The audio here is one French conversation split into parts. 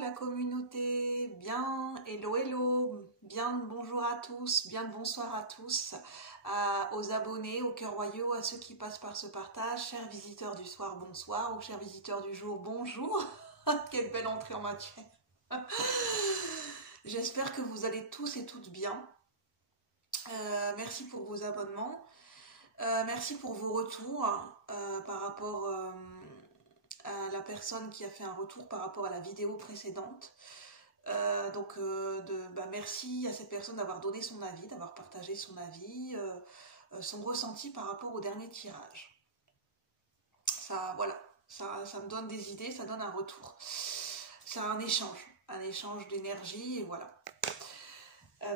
la communauté, bien, hello hello, bien le bonjour à tous, bien le bonsoir à tous, aux abonnés, aux cœurs royaux, à ceux qui passent par ce partage, chers visiteurs du soir, bonsoir, ou chers visiteurs du jour, bonjour. Quelle belle entrée en matière. J'espère que vous allez tous et toutes bien. Merci pour vos abonnements, merci pour vos retours par rapport à la personne qui a fait un retour par rapport à la vidéo précédente. Merci à cette personne d'avoir donné son avis, d'avoir partagé son avis, son ressenti par rapport au dernier tirage. Ça, voilà, ça me donne des idées, ça donne un retour. C'est un échange d'énergie, et voilà.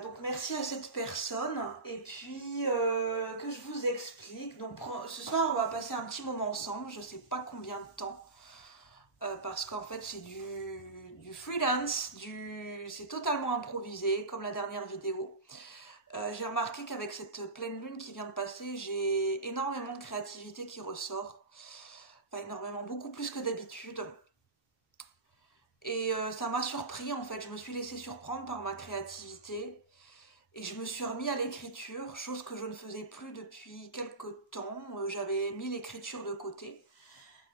Donc merci à cette personne, et puis que je vous explique. Donc ce soir on va passer un petit moment ensemble, je sais pas combien de temps, parce qu'en fait c'est du freelance, c'est totalement improvisé comme la dernière vidéo. J'ai remarqué qu'avec cette pleine lune qui vient de passer, j'ai énormément de créativité qui ressort, enfin énormément, beaucoup plus que d'habitude. Et ça m'a surpris en fait, je me suis laissée surprendre par ma créativité et je me suis remis à l'écriture, chose que je ne faisais plus depuis quelques temps. J'avais mis l'écriture de côté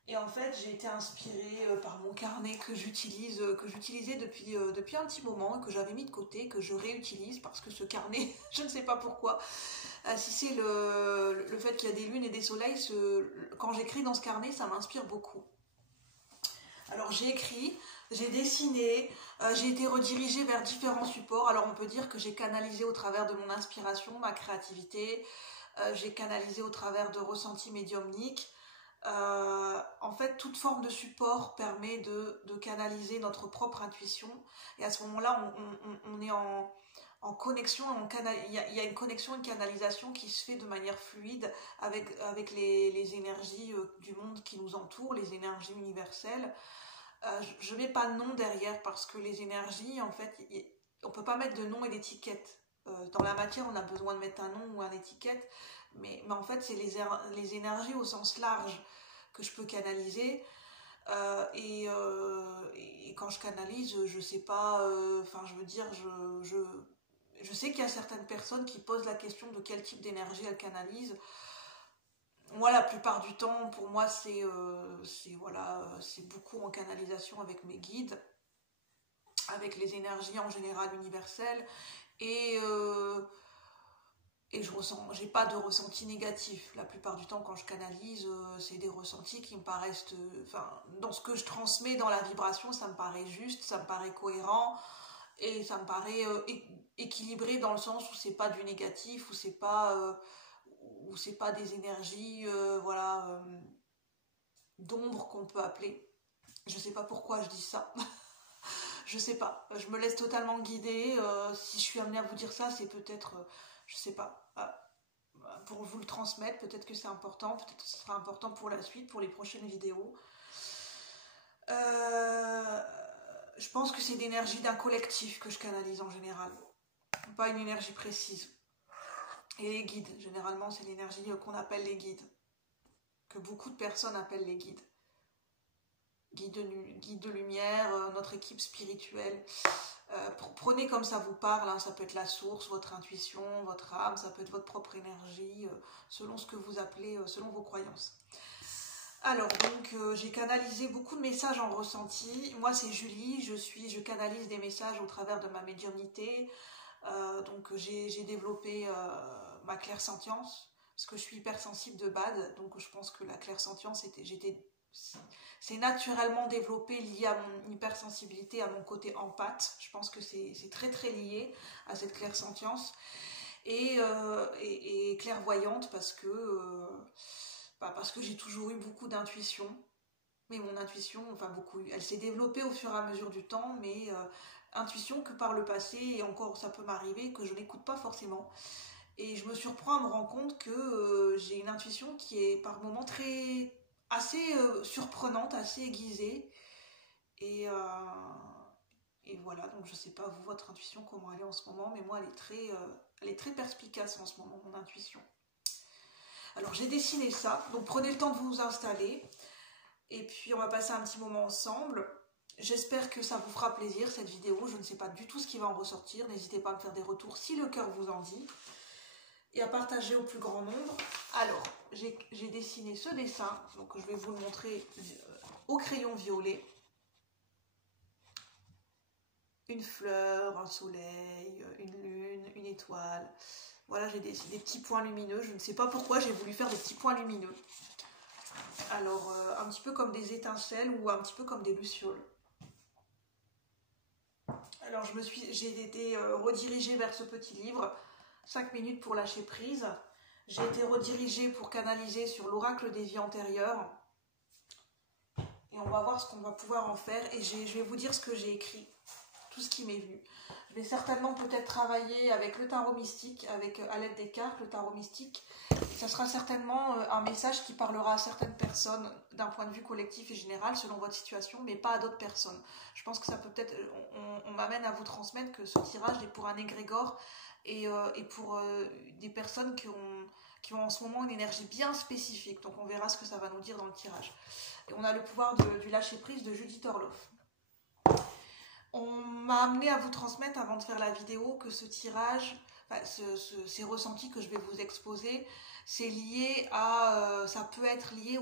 et en fait j'ai été inspirée par mon carnet que j'utilisais depuis un petit moment et que j'avais mis de côté, que je réutilise parce que ce carnet, je ne sais pas pourquoi, si c'est le fait qu'il y a des lunes et des soleils, quand j'écris dans ce carnet ça m'inspire beaucoup. Alors j'ai écrit, j'ai dessiné, j'ai été redirigée vers différents supports. Alors on peut dire que j'ai canalisé au travers de mon inspiration, ma créativité, j'ai canalisé au travers de ressentis médiumniques. En fait, toute forme de support permet de canaliser notre propre intuition. Et à ce moment-là, on est en connexion, il y a une connexion, une canalisation qui se fait de manière fluide avec les énergies du monde qui nous entoure, les énergies universelles. Je mets pas de nom derrière parce que les énergies, en fait, on peut pas mettre de nom et d'étiquette. Dans la matière, on a besoin de mettre un nom ou une étiquette, mais en fait, c'est les énergies au sens large que je peux canaliser. Et quand je canalise, je sais pas, je veux dire, je sais qu'il y a certaines personnes qui posent la question de quel type d'énergie elles canalisent. Moi, la plupart du temps, pour moi, c'est beaucoup en canalisation avec mes guides, avec les énergies en général universelles, et j'ai pas de ressenti négatif. La plupart du temps, quand je canalise, c'est des ressentis qui me paraissent, dans ce que je transmets dans la vibration, ça me paraît juste, ça me paraît cohérent, et ça me paraît équilibré dans le sens où c'est pas du négatif, où c'est pas des énergies d'ombre qu'on peut appeler. Je sais pas pourquoi je dis ça. Je sais pas. Je me laisse totalement guider. Si je suis amenée à vous dire ça, c'est peut-être, je sais pas, pour vous le transmettre. Peut-être que c'est important. Peut-être que ce sera important pour la suite, pour les prochaines vidéos. Je pense que c'est l'énergie d'un collectif que je canalise en général. Pas une énergie précise. Et les guides, généralement, c'est l'énergie qu'on appelle les guides. Que beaucoup de personnes appellent les guides. Guides de lumière, notre équipe spirituelle. Prenez comme ça vous parle, hein, ça peut être la source, votre intuition, votre âme, ça peut être votre propre énergie, selon ce que vous appelez, selon vos croyances. Alors, donc, j'ai canalisé beaucoup de messages en ressenti. Moi, c'est Julie, je canalise des messages au travers de ma médiumnité. Donc, j'ai développé ma clairsentience, parce que je suis hypersensible de base, donc je pense que la clairsentience, c'est naturellement développé, lié à mon hypersensibilité, à mon côté empathe. Je pense que c'est très très lié à cette clairsentience. Et clairvoyante parce que j'ai toujours eu beaucoup d'intuition. Mais mon intuition, elle s'est développée au fur et à mesure du temps, mais intuition que par le passé, et encore ça peut m'arriver, que je n'écoute pas forcément. Et je me surprends à me rendre compte que j'ai une intuition qui est par moments assez surprenante, assez aiguisée. Et voilà, donc je sais pas vous, votre intuition, comment elle est en ce moment, mais moi elle est très perspicace en ce moment, mon intuition. Alors j'ai dessiné ça, donc prenez le temps de vous installer. Et puis on va passer un petit moment ensemble. J'espère que ça vous fera plaisir cette vidéo. Je ne sais pas du tout ce qui va en ressortir. N'hésitez pas à me faire des retours si le cœur vous en dit. Et à partager au plus grand nombre. Alors, j'ai dessiné ce dessin. Donc je vais vous le montrer au crayon violet. Une fleur, un soleil, une lune, une étoile. Voilà, j'ai des petits points lumineux. Je ne sais pas pourquoi j'ai voulu faire des petits points lumineux. Alors, un petit peu comme des étincelles ou un petit peu comme des lucioles. Alors, j'ai été redirigée vers ce petit livre, 5 minutes pour lâcher prise. J'ai été redirigée pour canaliser sur l'oracle des vies antérieures. Et on va voir ce qu'on va pouvoir en faire. Et je vais vous dire ce que j'ai écrit, tout ce qui m'est venu. Je vais certainement peut-être travailler avec le tarot mystique, à l'aide des cartes, le tarot mystique. Ça sera certainement un message qui parlera à certaines personnes d'un point de vue collectif et général selon votre situation, mais pas à d'autres personnes. Je pense que ça peut peut-être, on m'amène à vous transmettre que ce tirage est pour un égrégore et pour des personnes qui ont en ce moment une énergie bien spécifique. Donc on verra ce que ça va nous dire dans le tirage. Et on a le pouvoir du lâcher prise de Judith Orloff. On m'a amené à vous transmettre avant de faire la vidéo que ce tirage, ces ressentis que je vais vous exposer, c'est lié à, ça peut être lié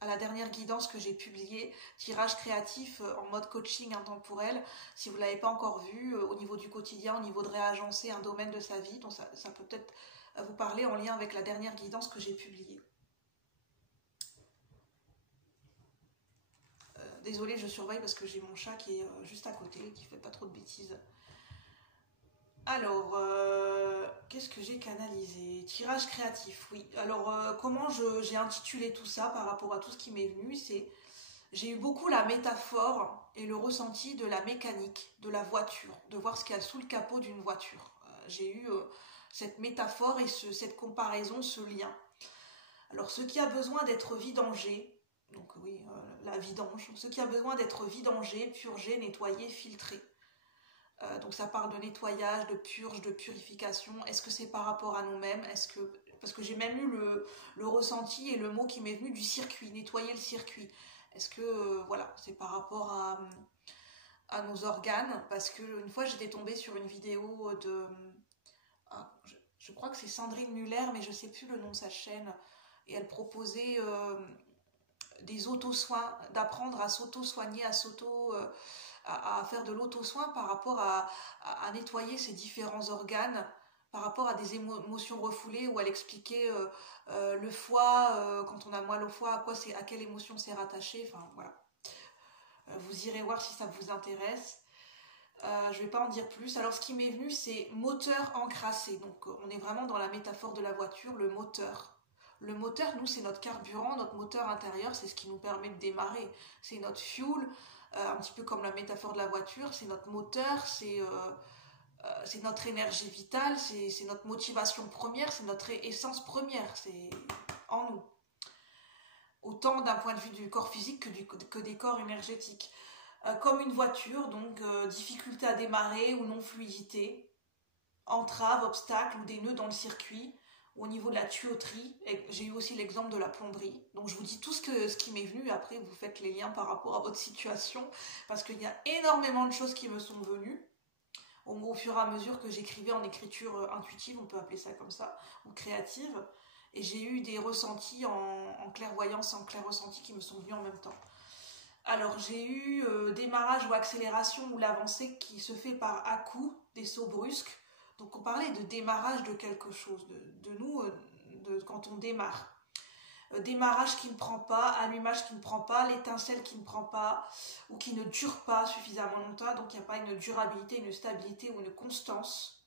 à la dernière guidance que j'ai publiée, tirage créatif en mode coaching intemporel. Si vous ne l'avez pas encore vu, au niveau du quotidien, au niveau de réagencer un domaine de sa vie, donc ça peut peut-être vous parler en lien avec la dernière guidance que j'ai publiée. Désolée, je surveille parce que j'ai mon chat qui est juste à côté et qui fait pas trop de bêtises. Alors, qu'est-ce que j'ai canalisé? Tirage créatif, oui. Alors, comment j'ai intitulé tout ça par rapport à tout ce qui m'est venu, c'est j'ai eu beaucoup la métaphore et le ressenti de la mécanique, de la voiture, de voir ce qu'il y a sous le capot d'une voiture. J'ai eu cette métaphore et cette comparaison, ce lien. Alors, ce qui a besoin d'être vidangé, donc oui, la vidange, ce qui a besoin d'être vidangé, purgé, nettoyé, filtré. Donc ça parle de nettoyage, de purge, de purification. Est-ce que c'est par rapport à nous-mêmes? Parce que j'ai même eu le ressenti et le mot qui m'est venu du circuit, nettoyer le circuit. Est-ce que voilà, c'est par rapport à nos organes? Parce que une fois j'étais tombée sur une vidéo de... je crois que c'est Sandrine Muller, mais je ne sais plus le nom de sa chaîne. Et elle proposait des auto-soins, d'apprendre à s'auto-soigner, à faire de l'auto-soin par rapport à nettoyer ses différents organes, par rapport à des émotions refoulées, où elle expliquait le foie, quand on a mal au foie, à quelle émotion c'est rattaché, enfin voilà. Vous irez voir si ça vous intéresse. Je ne vais pas en dire plus. Alors ce qui m'est venu, c'est moteur encrassé. Donc on est vraiment dans la métaphore de la voiture, le moteur. Le moteur, nous, c'est notre carburant, notre moteur intérieur, c'est ce qui nous permet de démarrer. C'est notre fuel, un petit peu comme la métaphore de la voiture, c'est notre moteur, c'est notre énergie vitale, c'est notre motivation première, c'est notre essence première, c'est en nous. Autant d'un point de vue du corps physique que des corps énergétiques. Comme une voiture, donc difficulté à démarrer ou non-fluidité, entrave, obstacle ou des nœuds dans le circuit. Au niveau de la tuyauterie, j'ai eu aussi l'exemple de la plomberie. Donc je vous dis tout ce qui m'est venu, après vous faites les liens par rapport à votre situation, parce qu'il y a énormément de choses qui me sont venues au fur et à mesure que j'écrivais en écriture intuitive, on peut appeler ça comme ça, ou créative, et j'ai eu des ressentis en clairvoyance, en clair ressenti qui me sont venus en même temps. Alors j'ai eu démarrage ou accélération ou l'avancée qui se fait par à-coups, des sauts brusques. Donc on parlait de démarrage de quelque chose, de nous, quand on démarre. Démarrage qui ne prend pas, allumage qui ne prend pas, l'étincelle qui ne prend pas, ou qui ne dure pas suffisamment longtemps, donc il n'y a pas une durabilité, une stabilité ou une constance.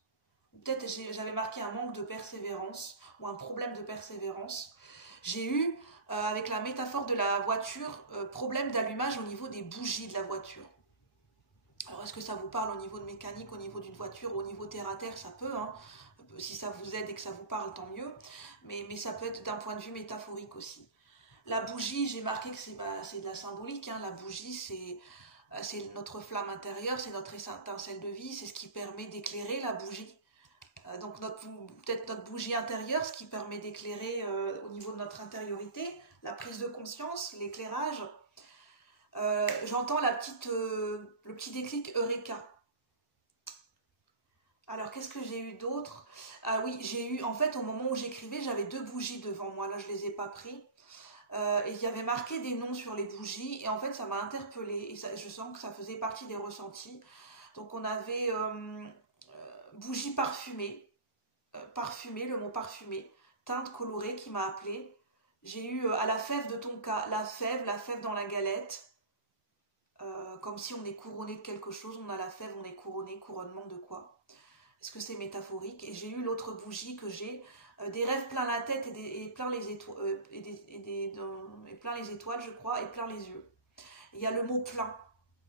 Peut-être j'avais marqué un manque de persévérance, ou un problème de persévérance. J'ai eu, avec la métaphore de la voiture, problème d'allumage au niveau des bougies de la voiture. Alors, est-ce que ça vous parle au niveau de mécanique, au niveau d'une voiture, au niveau terre-à-terre? Ça peut, hein. Si ça vous aide et que ça vous parle, tant mieux. Mais ça peut être d'un point de vue métaphorique aussi. La bougie, j'ai marqué que c'est de la symbolique. Hein. La bougie, c'est notre flamme intérieure, c'est notre étincelle de vie, c'est ce qui permet d'éclairer la bougie. Donc peut-être notre bougie intérieure, ce qui permet d'éclairer au niveau de notre intériorité, la prise de conscience, l'éclairage. j'entends le petit déclic Eureka. Alors, qu'est-ce que j'ai eu d'autre? Ah oui, j'ai eu, en fait, au moment où j'écrivais, j'avais 2 bougies devant moi. Là, je les ai pas pris. Et il y avait marqué des noms sur les bougies. Et en fait, ça m'a interpellée. Et ça, je sens que ça faisait partie des ressentis. Donc, on avait bougie parfumée. Parfumée, le mot parfumé. Teinte colorée qui m'a appelée. J'ai eu à la fève de Tonka, la fève dans la galette. Comme si on est couronné de quelque chose. On a la fève, on est couronné. Couronnement de quoi? Est-ce que c'est métaphorique? Et j'ai eu l'autre bougie que j'ai, des rêves plein la tête et plein les étoiles, et plein les étoiles, je crois, et plein les yeux. Il y a le mot plein,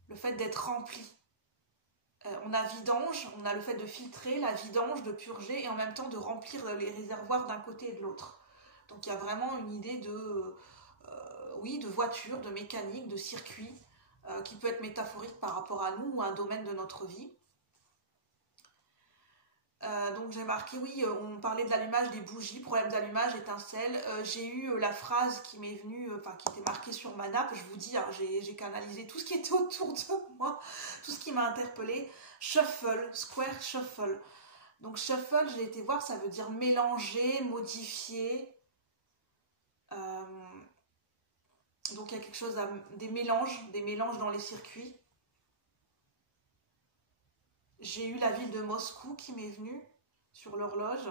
le fait d'être rempli. On a vidange, on a le fait de filtrer, la vidange, de purger, et en même temps de remplir les réservoirs d'un côté et de l'autre. Donc il y a vraiment une idée oui, de voiture, de mécanique, de circuit, qui peut être métaphorique par rapport à nous ou à un domaine de notre vie. Donc j'ai marqué, oui, on parlait de l'allumage des bougies, problème d'allumage, étincelle. J'ai eu la phrase qui m'est venue, qui était marquée sur ma nappe. Je vous dis, hein, j'ai canalisé tout ce qui était autour de moi, tout ce qui m'a interpellée. Shuffle, square shuffle. Donc shuffle, j'ai été voir, ça veut dire mélanger, modifier. Donc il y a quelque chose, des mélanges dans les circuits. J'ai eu la ville de Moscou qui m'est venue sur l'horloge.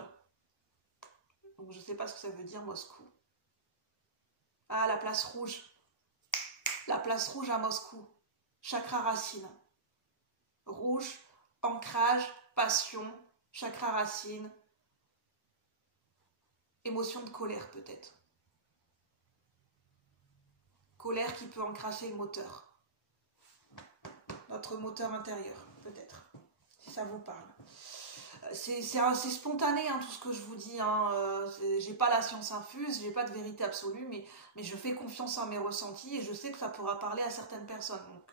Donc je ne sais pas ce que ça veut dire Moscou. Ah, la place rouge. La place rouge à Moscou. Chakra racine. Rouge, ancrage, passion, chakra racine. Émotion de colère peut-être. Colère qui peut encrasser le moteur. Notre moteur intérieur peut-être. Si ça vous parle. C'est spontané hein, tout ce que je vous dis. Hein. J'ai pas la science infuse, j'ai pas de vérité absolue, mais je fais confiance en mes ressentis et je sais que ça pourra parler à certaines personnes. Donc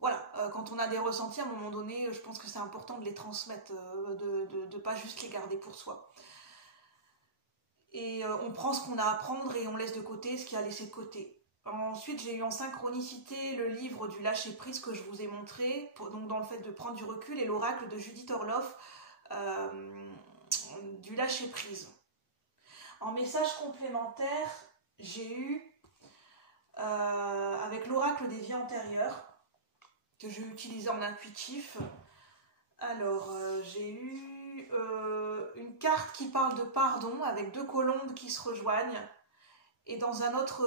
voilà, quand on a des ressentis, à un moment donné, je pense que c'est important de les transmettre, de pas juste les garder pour soi. Et on prend ce qu'on a à prendre et on laisse de côté ce qu'il y a laissé de côté. Ensuite, j'ai eu en synchronicité le livre du lâcher-prise que je vous ai montré, donc dans le fait de prendre du recul, et l'oracle de Judith Orloff, du lâcher-prise. En message complémentaire, j'ai eu, avec l'oracle des vies antérieures, que j'ai utilisé en intuitif, alors j'ai eu une carte qui parle de pardon, avec 2 colombes qui se rejoignent. Et dans un autre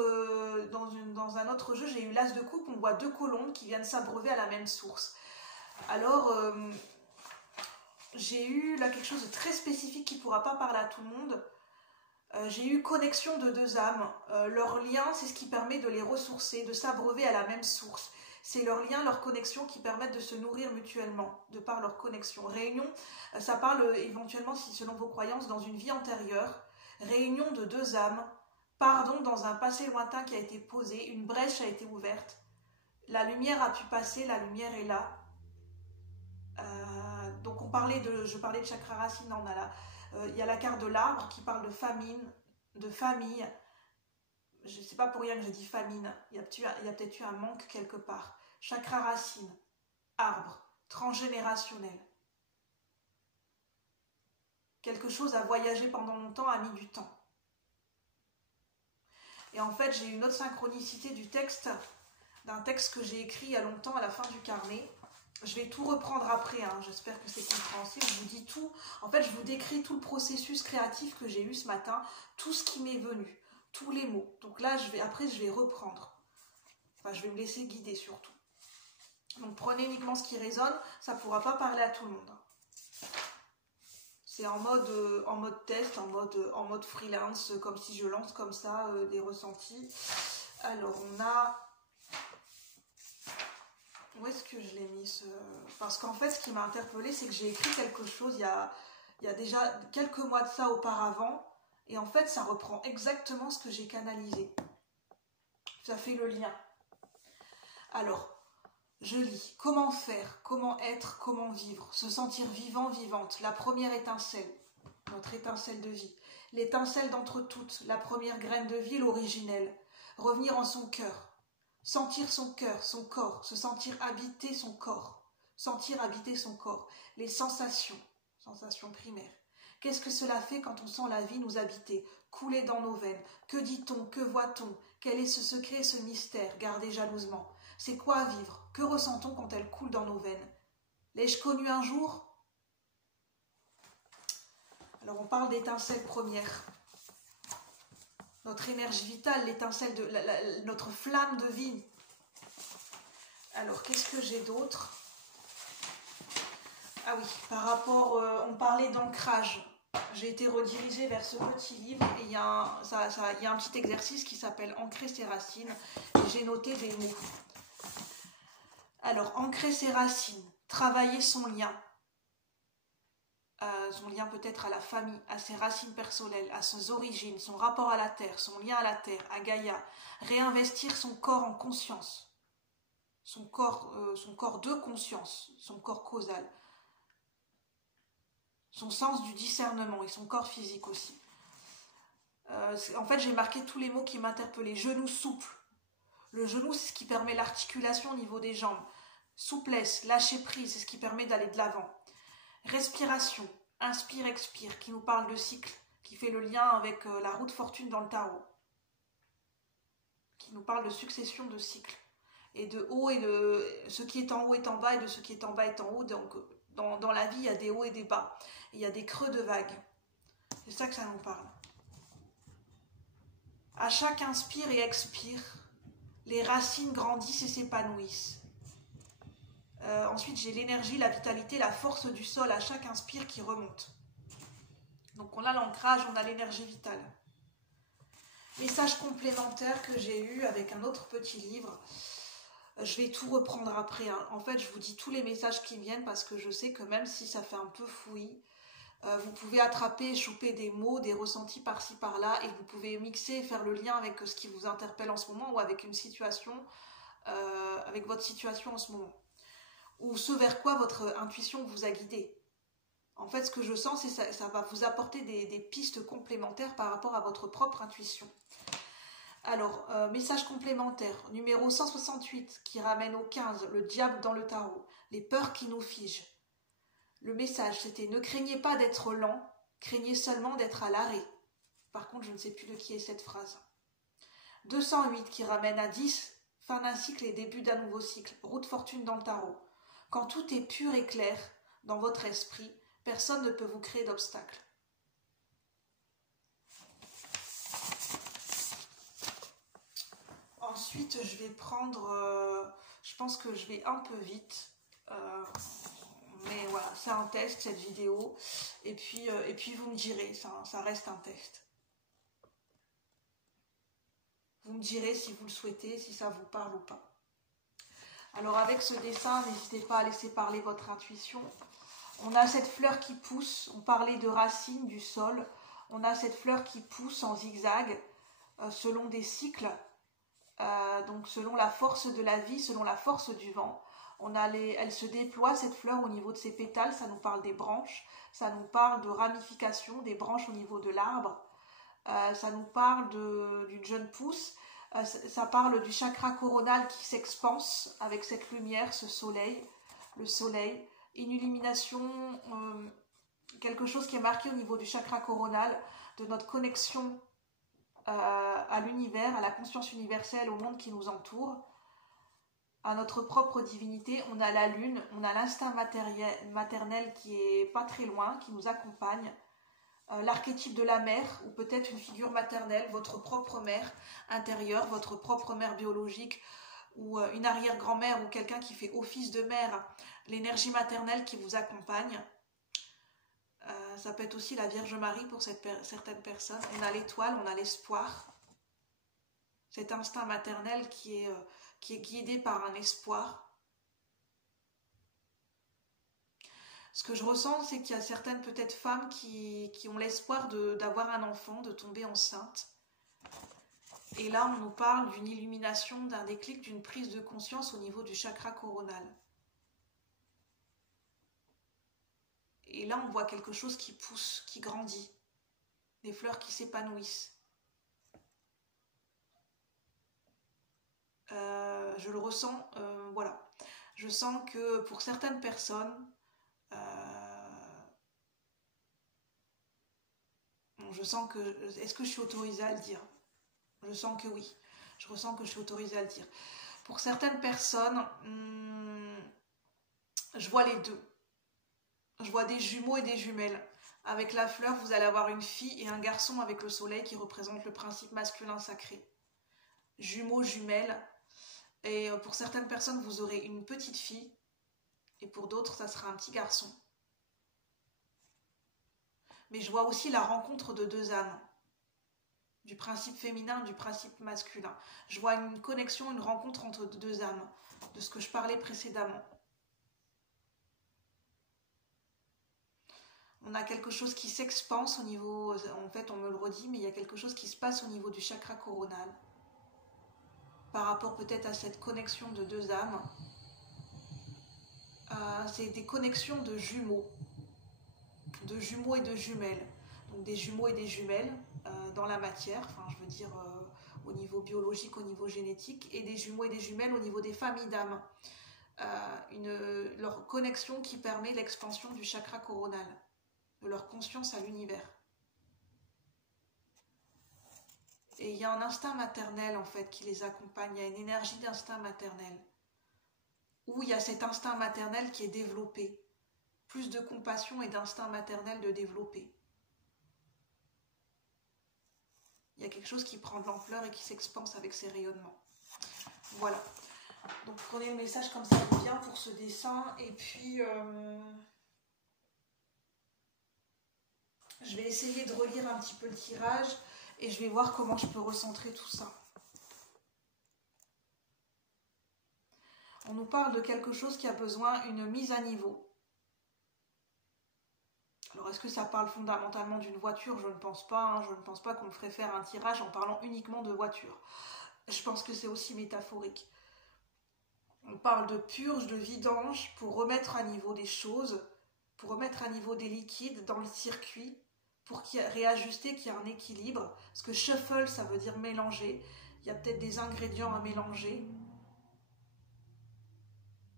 jeu, j'ai eu l'as de coupe, on voit 2 colombes qui viennent s'abreuver à la même source. Alors, j'ai eu là quelque chose de très spécifique qui ne pourra pas parler à tout le monde. J'ai eu connexion de 2 âmes. Leur lien, c'est ce qui permet de les ressourcer, de s'abreuver à la même source. C'est leur lien, leur connexion qui permettent de se nourrir mutuellement, de par leur connexion. Réunion, ça parle éventuellement, si selon vos croyances, dans une vie antérieure. Réunion de 2 âmes. Pardon dans un passé lointain qui a été posé, une brèche a été ouverte. La lumière a pu passer, la lumière est là. Donc je parlais de chakra racine, on a là. Il y a la carte de l'arbre qui parle de famine, de famille. Je ne sais pas pour rien que j'ai dit famine. Il y a peut-être eu un manque quelque part. Chakra racine, arbre, transgénérationnel. Quelque chose a voyagé pendant longtemps, a mis du temps. Et en fait, j'ai une autre synchronicité du texte, d'un texte que j'ai écrit il y a longtemps à la fin du carnet. Je vais tout reprendre après, hein. J'espère que c'est compréhensible. Je vous dis tout. En fait, je vous décris tout le processus créatif que j'ai eu ce matin, tout ce qui m'est venu, tous les mots. Donc là, après, je vais reprendre. Enfin, je vais me laisser guider surtout. Donc prenez uniquement ce qui résonne, ça ne pourra pas parler à tout le monde. C'est en mode test, en mode freelance, comme si je lance comme ça des ressentis. Alors on a... Où est-ce que je l'ai mis Parce qu'en fait, ce qui m'a interpellée, c'est que j'ai écrit quelque chose il y a déjà quelques mois de ça auparavant. Et en fait, ça reprend exactement ce que j'ai canalisé. Ça fait le lien. Alors, je lis. Comment faire, comment être, comment vivre, se sentir vivant, vivante. La première étincelle, notre étincelle de vie. L'étincelle d'entre toutes, la première graine de vie, l'originelle. Revenir en son cœur. sentir son cœur, son corps, se sentir habiter son corps, sentir habiter son corps, les sensations, sensations primaires. Qu'est-ce que cela fait quand on sent la vie nous habiter, couler dans nos veines? Que dit-on, que voit-on? Quel est ce secret, ce mystère, gardé jalousement? C'est quoi vivre? Que ressent-on quand elle coule dans nos veines? L'ai-je connu un jour? Alors on parle d'étincelle première. Notre énergie vitale, l'étincelle de notre flamme de vie. Alors qu'est-ce que j'ai d'autre? Ah oui, par rapport, on parlait d'ancrage. J'ai été redirigée vers ce petit livre et il y a un petit exercice qui s'appelle ancrer ses racines et j'ai noté des mots. Alors, ancrer ses racines, travailler son lien peut-être à la famille, à ses racines personnelles, à ses origines, son rapport à la terre, son lien à la terre, à Gaïa, réinvestir son corps en conscience, son corps de conscience, son corps causal, son sens du discernement et son corps physique aussi. En fait, j'ai marqué tous les mots qui m'interpellaient. Genou souple. Le genou, c'est ce qui permet l'articulation au niveau des jambes. Souplesse, lâcher prise, c'est ce qui permet d'aller de l'avant. Respiration, inspire, expire, qui nous parle de cycle, qui fait le lien avec la roue de fortune dans le tarot. Qui nous parle de succession de cycles. Et de haut et de ce qui est en haut est en bas et de ce qui est en bas est en haut. Donc, dans la vie, il y a des hauts et des bas. Il y a des creux de vagues. C'est ça que ça nous parle. À chaque inspire et expire, les racines grandissent et s'épanouissent. Ensuite, j'ai l'énergie, la vitalité, la force du sol à chaque inspire qui remonte. Donc on a l'ancrage, on a l'énergie vitale. Message complémentaire que j'ai eu avec un autre petit livre. Je vais tout reprendre après. En fait, je vous dis tous les messages qui viennent parce que je sais que même si ça fait un peu fouillis, vous pouvez attraper, choper des mots, des ressentis par-ci par-là et vous pouvez mixer et faire le lien avec ce qui vous interpelle en ce moment ou avec une situation, avec votre situation en ce moment. Ou ce vers quoi votre intuition vous a guidé. En fait, ce que je sens, c'est que ça va vous apporter des pistes complémentaires par rapport à votre propre intuition. Alors, message complémentaire, numéro 168, qui ramène au 15, le diable dans le tarot, les peurs qui nous figent. Le message, c'était « Ne craignez pas d'être lent, craignez seulement d'être à l'arrêt ». Par contre, je ne sais plus de qui est cette phrase. 208, qui ramène à 10, fin d'un cycle et début d'un nouveau cycle, roue de fortune dans le tarot. Quand tout est pur et clair dans votre esprit, personne ne peut vous créer d'obstacles. Ensuite, je vais prendre, je pense que je vais un peu vite, mais voilà, c'est un test cette vidéo, et puis vous me direz, ça reste un test. Vous me direz si vous le souhaitez, si ça vous parle ou pas. Alors avec ce dessin, n'hésitez pas à laisser parler votre intuition. On a cette fleur qui pousse, on parlait de racines du sol, on a cette fleur qui pousse en zigzag selon des cycles, donc selon la force de la vie, selon la force du vent. Elle se déploie cette fleur au niveau de ses pétales, ça nous parle des branches, ça nous parle de ramification des branches au niveau de l'arbre, ça nous parle d'une jeune pousse. Ça parle du chakra coronal qui s'expanse avec cette lumière, ce soleil, le soleil, une illumination, quelque chose qui est marqué au niveau du chakra coronal, de notre connexion à l'univers, à la conscience universelle, au monde qui nous entoure, à notre propre divinité. On a la lune, on a l'instinct maternel qui est pas très loin, qui nous accompagne. L'archétype de la mère, ou peut-être une figure maternelle, votre propre mère intérieure, votre propre mère biologique, ou une arrière-grand-mère, ou quelqu'un qui fait office de mère, l'énergie maternelle qui vous accompagne. Ça peut être aussi la Vierge Marie pour certaines personnes. On a l'étoile, on a l'espoir. Cet instinct maternel qui est guidé par un espoir. Ce que je ressens, c'est qu'il y a certaines peut-être femmes qui ont l'espoir d'avoir un enfant, de tomber enceinte. Et là, on nous parle d'une illumination, d'un déclic, d'une prise de conscience au niveau du chakra coronal. Et là, on voit quelque chose qui pousse, qui grandit. Des fleurs qui s'épanouissent. Je le ressens, voilà. Je sens que pour certaines personnes, je sens que... Est-ce que je suis autorisée à le dire? Je sens que oui. Je ressens que je suis autorisée à le dire. Pour certaines personnes, je vois les deux. Je vois des jumeaux et des jumelles. Avec la fleur, vous allez avoir une fille et un garçon avec le soleil qui représente le principe masculin sacré. Jumeaux, jumelles. Et pour certaines personnes, vous aurez une petite fille. Et pour d'autres, ça sera un petit garçon. Mais je vois aussi la rencontre de deux âmes. Du principe féminin, du principe masculin. Je vois une connexion, une rencontre entre deux âmes. De ce que je parlais précédemment. On a quelque chose qui s'expanse au niveau, en fait on me le redit, mais il y a quelque chose qui se passe au niveau du chakra coronal. Par rapport peut-être à cette connexion de deux âmes. C'est des connexions de jumeaux et de jumelles. Donc des jumeaux et des jumelles dans la matière, enfin je veux dire au niveau biologique, au niveau génétique, et des jumeaux et des jumelles au niveau des familles d'âmes. Leur connexion qui permet l'expansion du chakra coronal, de leur conscience à l'univers. Et il y a un instinct maternel en fait qui les accompagne, il y a une énergie d'instinct maternel. Où il y a cet instinct maternel qui est développé. Plus de compassion et d'instinct maternel de développer. Il y a quelque chose qui prend de l'ampleur et qui s'expanse avec ses rayonnements. Voilà. Donc prenez le message comme ça bien pour ce dessin. Et puis, je vais essayer de relire un petit peu le tirage. Et je vais voir comment je peux recentrer tout ça. On nous parle de quelque chose qui a besoin d'une mise à niveau. Alors, est-ce que ça parle fondamentalement d'une voiture? Je ne pense pas. Hein. Je ne pense pas qu'on me ferait faire un tirage en parlant uniquement de voiture. Je pense que c'est aussi métaphorique. On parle de purge, de vidange pour remettre à niveau des choses, pour remettre à niveau des liquides dans le circuit, pour réajuster, qu'il y ait un équilibre. Parce que shuffle, ça veut dire mélanger. Il y a peut-être des ingrédients à mélanger.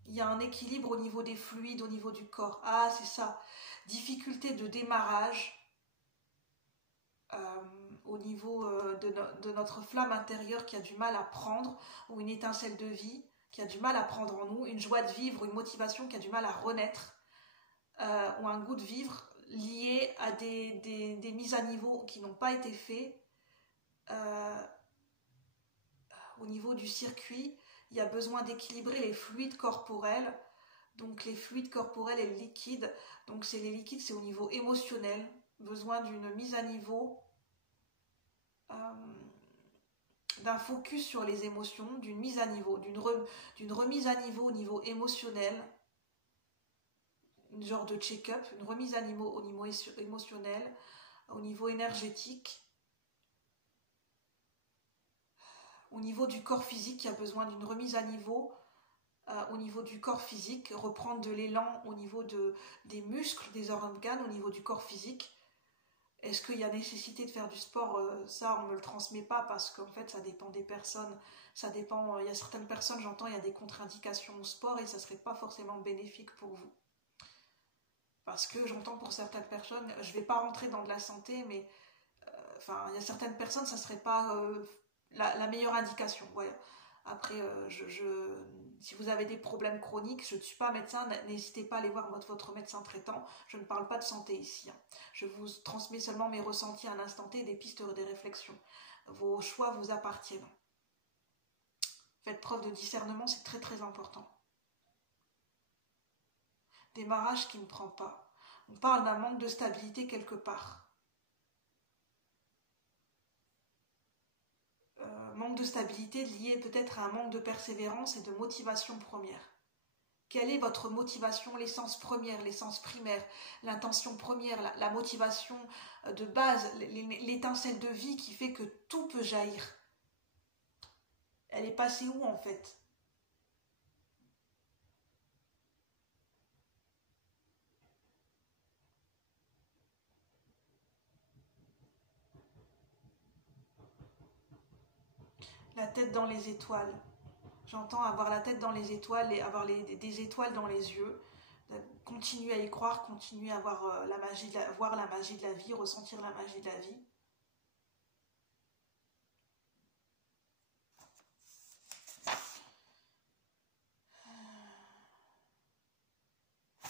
Il y a un équilibre au niveau des fluides, au niveau du corps. Ah, c'est ça. Difficulté de démarrage au niveau de notre flamme intérieure qui a du mal à prendre, ou une étincelle de vie qui a du mal à prendre en nous, une joie de vivre, une motivation qui a du mal à renaître, ou un goût de vivre lié à des mises à niveau qui n'ont pas été faites. Au niveau du circuit, il y a besoin d'équilibrer les fluides corporels. Donc les fluides corporels et le liquide, donc c'est les liquides, c'est au niveau émotionnel, besoin d'une mise à niveau, d'un focus sur les émotions, d'une mise à niveau, d'une remise à niveau au niveau émotionnel, une genre de check-up, une remise à niveau au niveau émotionnel, au niveau énergétique, au niveau du corps physique, il y a besoin d'une remise à niveau. Au niveau du corps physique, reprendre de l'élan au niveau des muscles, des organes, au niveau du corps physique. Est-ce qu'il y a nécessité de faire du sport? Ça, on ne me le transmet pas parce qu'en fait, ça dépend des personnes. Ça dépend, il y a certaines personnes, j'entends, il y a des contre-indications au sport et ça ne serait pas forcément bénéfique pour vous. Parce que j'entends pour certaines personnes, je ne vais pas rentrer dans de la santé, mais il y a certaines personnes, ça ne serait pas la meilleure indication. Voilà. Après, si vous avez des problèmes chroniques, je ne suis pas médecin, n'hésitez pas à aller voir votre médecin traitant. Je ne parle pas de santé ici. Hein. Je vous transmets seulement mes ressentis à l'instant T, des pistes, des réflexions. Vos choix vous appartiennent. Faites preuve de discernement, c'est très très important. Démarrage qui ne prend pas. On parle d'un manque de stabilité quelque part. Manque de stabilité lié peut-être à un manque de persévérance et de motivation première. Quelle est votre motivation, l'essence première, l'essence primaire, l'intention première, la motivation de base, l'étincelle de vie qui fait que tout peut jaillir? Elle est passée où en fait? La tête dans les étoiles. J'entends avoir la tête dans les étoiles et avoir des étoiles dans les yeux. Continuer à y croire, continuer à voir voir la magie de la vie, ressentir la magie de la vie.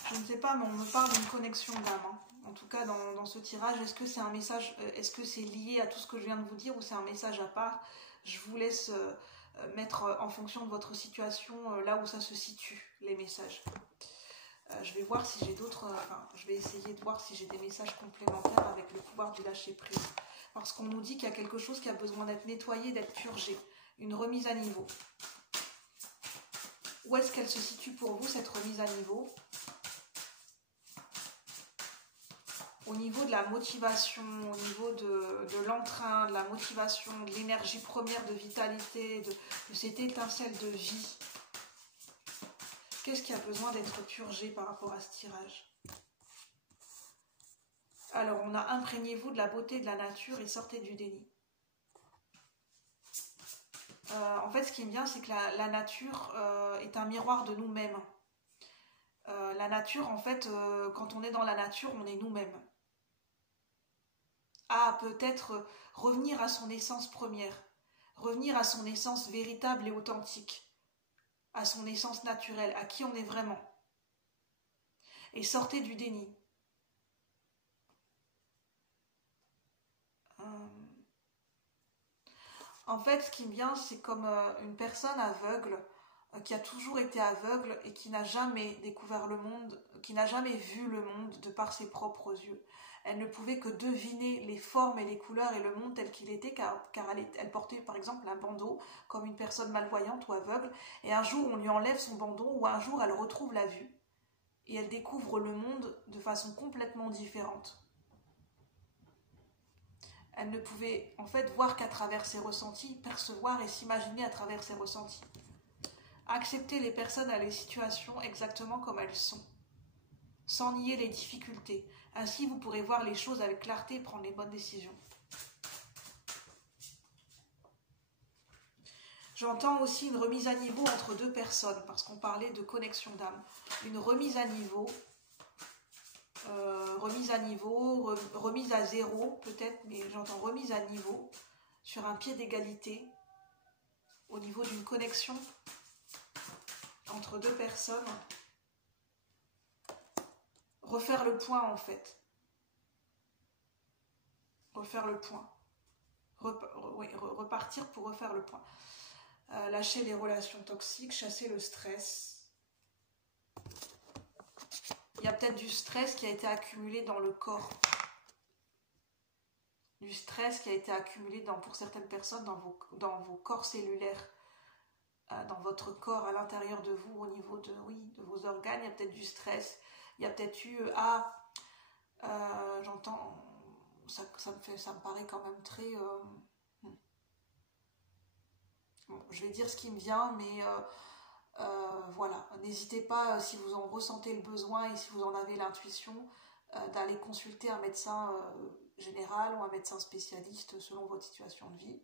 Je ne sais pas, mais on me parle d'une connexion d'âme. Hein. En tout cas, dans ce tirage, est-ce que c'est un message, est-ce que c'est lié à tout ce que je viens de vous dire ou c'est un message à part? Je vous laisse mettre en fonction de votre situation là où ça se situe, les messages. Je vais voir si j'ai d'autres... je vais essayer de voir si j'ai des messages complémentaires avec le pouvoir du lâcher-prise. Parce qu'on nous dit qu'il y a quelque chose qui a besoin d'être nettoyé, d'être purgé. Une remise à niveau. Où est-ce qu'elle se situe pour vous, cette remise à niveau? Au niveau de la motivation, au niveau de l'entrain, de la motivation, de l'énergie première, de vitalité, de cette étincelle de vie. Qu'est-ce qui a besoin d'être purgé par rapport à ce tirage? Alors, on a imprégnez-vous de la beauté de la nature et sortez du déni. En fait, ce qui me vient, c'est que la nature est un miroir de nous-mêmes. La nature, en fait, quand on est dans la nature, on est nous-mêmes. Peut-être revenir à son essence première, revenir à son essence véritable et authentique, à son essence naturelle, à qui on est vraiment. Et sortez du déni. En fait, ce qui me vient, c'est comme une personne aveugle, qui a toujours été aveugle et qui n'a jamais découvert le monde, qui n'a jamais vu le monde de par ses propres yeux. Elle ne pouvait que deviner les formes et les couleurs et le monde tel qu'il était, car elle portait par exemple un bandeau comme une personne malvoyante ou aveugle, et un jour on lui enlève son bandeau, ou un jour elle retrouve la vue, et elle découvre le monde de façon complètement différente. Elle ne pouvait en fait voir qu'à travers ses ressentis, percevoir et s'imaginer à travers ses ressentis. Accepter les personnes et les situations exactement comme elles sont, sans nier les difficultés. Ainsi, vous pourrez voir les choses avec clarté et prendre les bonnes décisions. J'entends aussi une remise à niveau entre deux personnes, parce qu'on parlait de connexion d'âme. Une remise à niveau, remise à zéro peut-être, mais j'entends remise à niveau, sur un pied d'égalité, au niveau d'une connexion entre deux personnes. Refaire le point en fait. Refaire le point. Repartir pour refaire le point. Lâcher les relations toxiques, chasser le stress. Il y a peut-être du stress qui a été accumulé dans le corps. Du stress qui a été accumulé pour certaines personnes dans vos corps cellulaires. Dans votre corps, à l'intérieur de vous, au niveau de vos organes, il y a peut-être du stress. Il y a peut-être eu j'entends, ça me paraît quand même très bon, je vais dire ce qui me vient, mais voilà, n'hésitez pas, si vous en ressentez le besoin et si vous en avez l'intuition, d'aller consulter un médecin général ou un médecin spécialiste selon votre situation de vie.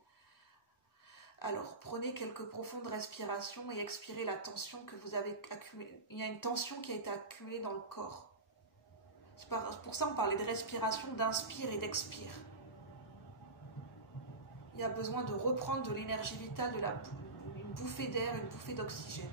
Alors, prenez quelques profondes respirations et expirez la tension que vous avez accumulée. Il y a une tension qui a été accumulée dans le corps. C'est pour ça qu'on parlait de respiration, d'inspire et d'expire. Il y a besoin de reprendre de l'énergie vitale, une bouffée d'air, une bouffée d'oxygène.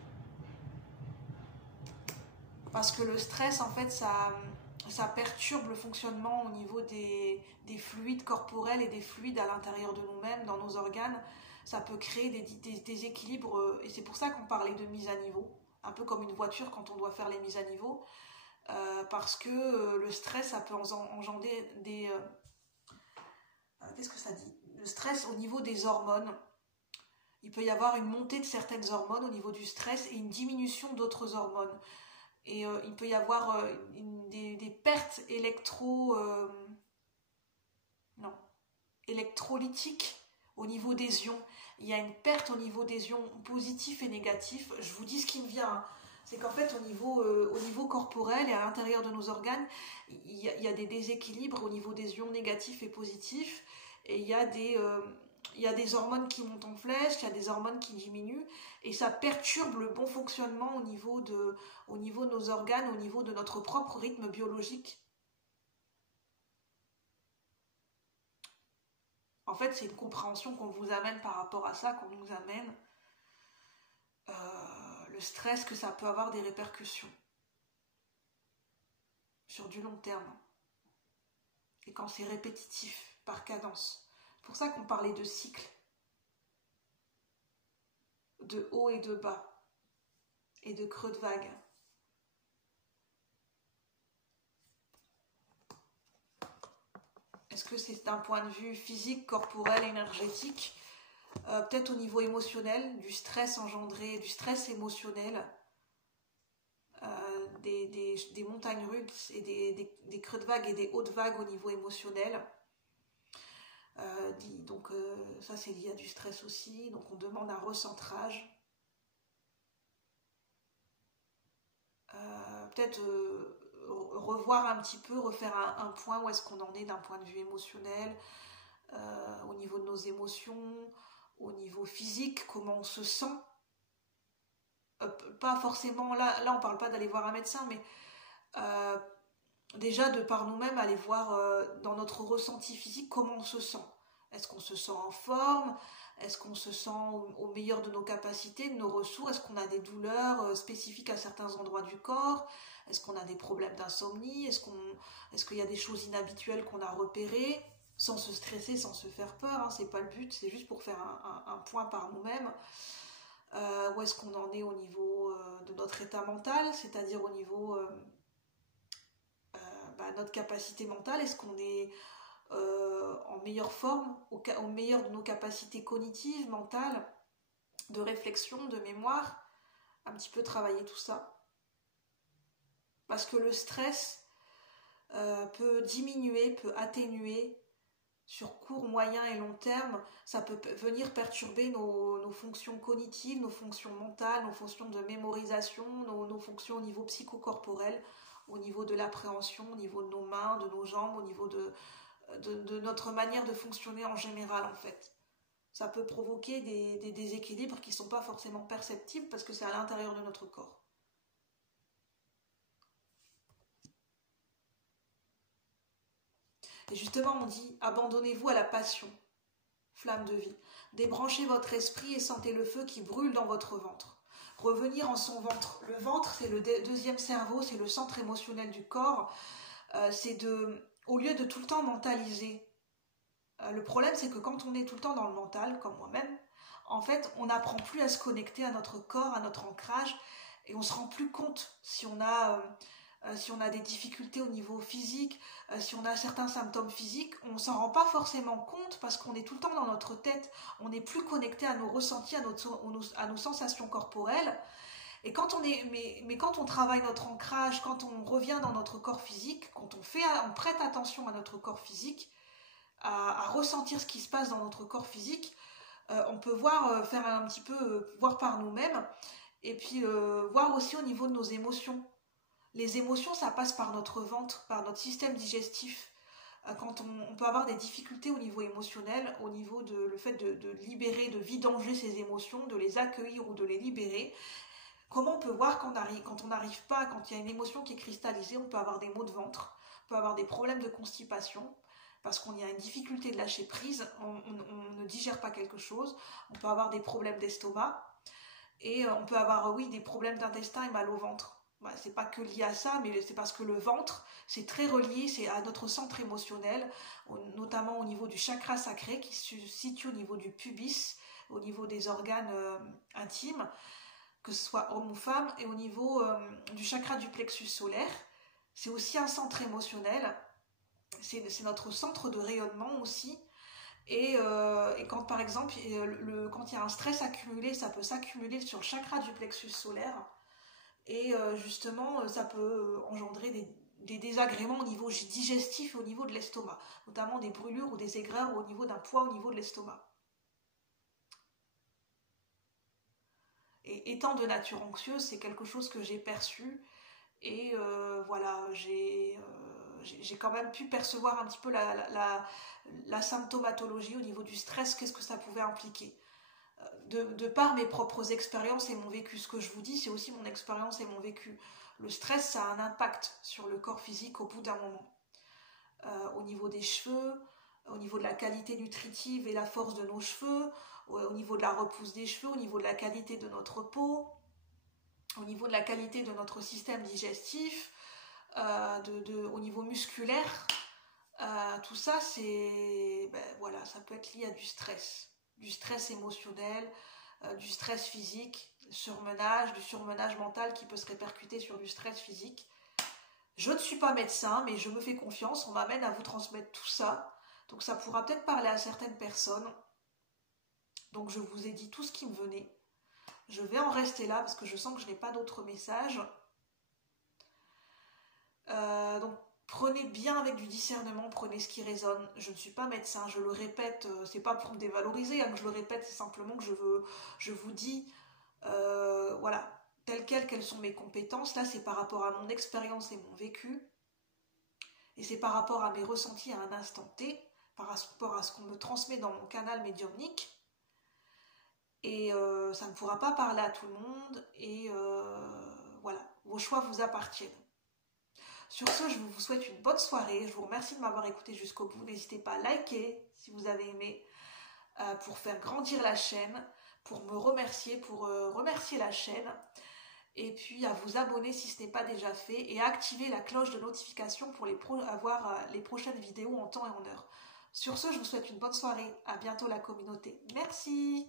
Parce que le stress, en fait, ça perturbe le fonctionnement au niveau des fluides corporels et des fluides à l'intérieur de nous-mêmes, dans nos organes. Ça peut créer des déséquilibres, et c'est pour ça qu'on parlait de mise à niveau, un peu comme une voiture quand on doit faire les mises à niveau, parce que le stress, ça peut engendrer des... qu'est-ce que ça dit? Le stress au niveau des hormones. Il peut y avoir une montée de certaines hormones au niveau du stress et une diminution d'autres hormones. Et il peut y avoir des pertes électrolytiques au niveau des ions. Il y a une perte au niveau des ions positifs et négatifs. Je vous dis ce qui me vient, hein. C'est qu'en fait, au niveau corporel et à l'intérieur de nos organes, il y a des déséquilibres au niveau des ions négatifs et positifs. Et il y a il y a des hormones qui montent en flèche, il y a des hormones qui diminuent, et ça perturbe le bon fonctionnement au niveau de nos organes, au niveau de notre propre rythme biologique. En fait, c'est une compréhension qu'on vous amène par rapport à ça, qu'on nous amène. Le stress, que ça peut avoir des répercussions sur du long terme. Et quand c'est répétitif, par cadence. C'est pour ça qu'on parlait de cycle, de haut et de bas, et de creux de vague. Est-ce que c'est d'un point de vue physique, corporel, énergétique, peut-être au niveau émotionnel, du stress engendré, du stress émotionnel, des montagnes russes et des creux de vague et des hautes vagues au niveau émotionnel. Donc ça c'est lié à du stress aussi, donc on demande un recentrage. Peut-être revoir un petit peu, refaire un point où est-ce qu'on en est d'un point de vue émotionnel, au niveau de nos émotions, au niveau physique, comment on se sent. Pas forcément, là on parle pas d'aller voir un médecin, mais déjà de par nous-mêmes aller voir dans notre ressenti physique comment on se sent. Est-ce qu'on se sent en forme? Est-ce qu'on se sent au meilleur de nos capacités, de nos ressources? Est-ce qu'on a des douleurs spécifiques à certains endroits du corps? Est-ce qu'on a des problèmes d'insomnie? Est-ce qu'il y a des choses inhabituelles qu'on a repérées? Sans se stresser, sans se faire peur, hein, c'est pas le but, c'est juste pour faire un point par nous-mêmes. Où est-ce qu'on en est au niveau de notre état mental, c'est-à-dire au niveau notre capacité mentale? Est-ce qu'on est en meilleure forme, au meilleur de nos capacités cognitives, mentales, de réflexion, de mémoire? Un petit peu travailler tout ça. Parce que le stress peut diminuer, peut atténuer sur court, moyen et long terme. Ça peut venir perturber nos fonctions cognitives, nos fonctions mentales, nos fonctions de mémorisation, nos fonctions au niveau psychocorporel, au niveau de l'appréhension, au niveau de nos mains, de nos jambes, au niveau de notre manière de fonctionner en général en fait. Ça peut provoquer des déséquilibres qui ne sont pas forcément perceptibles parce que c'est à l'intérieur de notre corps. Et justement on dit, abandonnez-vous à la passion, flamme de vie. Débranchez votre esprit et sentez le feu qui brûle dans votre ventre. Revenir en son ventre. Le ventre, c'est le deuxième cerveau, c'est le centre émotionnel du corps. Au lieu de tout le temps mentaliser. Le problème, c'est que quand on est tout le temps dans le mental, comme moi-même, en fait, on n'apprend plus à se connecter à notre corps, à notre ancrage, et on se rend plus compte si on a des difficultés au niveau physique, si on a certains symptômes physiques, on s'en rend pas forcément compte parce qu'on est tout le temps dans notre tête, on n'est plus connecté à nos ressentis, à nos sensations corporelles. Et quand on travaille notre ancrage, quand on revient dans notre corps physique, quand on prête attention à notre corps physique, à ressentir ce qui se passe dans notre corps physique, on peut faire un petit peu, voir par nous-mêmes, et puis voir aussi au niveau de nos émotions. Les émotions, ça passe par notre ventre, par notre système digestif. Quand on peut avoir des difficultés au niveau émotionnel, au niveau le fait de libérer, de vidanger ses émotions, de les accueillir ou de les libérer. Comment on peut voir quand on n'arrive pas, quand il y a une émotion qui est cristallisée, on peut avoir des maux de ventre, on peut avoir des problèmes de constipation, parce qu'on y a une difficulté de lâcher prise, on ne digère pas quelque chose, on peut avoir des problèmes d'estomac, et on peut avoir, des problèmes d'intestin et mal au ventre. C'est pas que lié à ça, mais c'est parce que le ventre, c'est très relié, c'est à notre centre émotionnel, notamment au niveau du chakra sacré, qui se situe au niveau du pubis, au niveau des organes intimes, que ce soit homme ou femme, et au niveau du chakra du plexus solaire. C'est aussi un centre émotionnel, c'est notre centre de rayonnement aussi. Et quand par exemple, quand il y a un stress accumulé, ça peut s'accumuler sur le chakra du plexus solaire. Et justement, ça peut engendrer des désagréments au niveau digestif et au niveau de l'estomac, notamment des brûlures ou des aigreurs au niveau d'un poids au niveau de l'estomac. Et étant de nature anxieuse, c'est quelque chose que j'ai perçu, et j'ai j'ai quand même pu percevoir un petit peu la symptomatologie au niveau du stress, qu'est-ce que ça pouvait impliquer. De par mes propres expériences et mon vécu, ce que je vous dis, c'est aussi mon expérience et mon vécu. Le stress, ça a un impact sur le corps physique au bout d'un moment. Au niveau des cheveux, au niveau de la qualité nutritive et la force de nos cheveux, au niveau de la repousse des cheveux, au niveau de la qualité de notre peau, au niveau de la qualité de notre système digestif, au niveau musculaire. Tout ça, voilà, ça peut être lié à du stress émotionnel, du stress physique, du surmenage mental qui peut se répercuter sur du stress physique. Je ne suis pas médecin, mais je me fais confiance, on m'amène à vous transmettre tout ça, donc ça pourra peut-être parler à certaines personnes. Donc je vous ai dit tout ce qui me venait. Je vais en rester là parce que je sens que je n'ai pas d'autres messages. Donc prenez bien avec du discernement, prenez ce qui résonne. Je ne suis pas médecin, je le répète, c'est pas pour me dévaloriser que je le répète, c'est simplement que je vous dis, voilà, quelles sont mes compétences. Là, c'est par rapport à mon expérience et mon vécu, et c'est par rapport à mes ressentis à un instant T, par rapport à ce qu'on me transmet dans mon canal médiumnique. Et ça ne pourra pas parler à tout le monde, et voilà, vos choix vous appartiennent. Sur ce, je vous souhaite une bonne soirée. Je vous remercie de m'avoir écouté jusqu'au bout. N'hésitez pas à liker si vous avez aimé, pour faire grandir la chaîne, pour me remercier, pour remercier la chaîne, et puis à vous abonner si ce n'est pas déjà fait, et à activer la cloche de notification pour avoir les prochaines vidéos en temps et en heure. Sur ce, je vous souhaite une bonne soirée. À bientôt la communauté. Merci.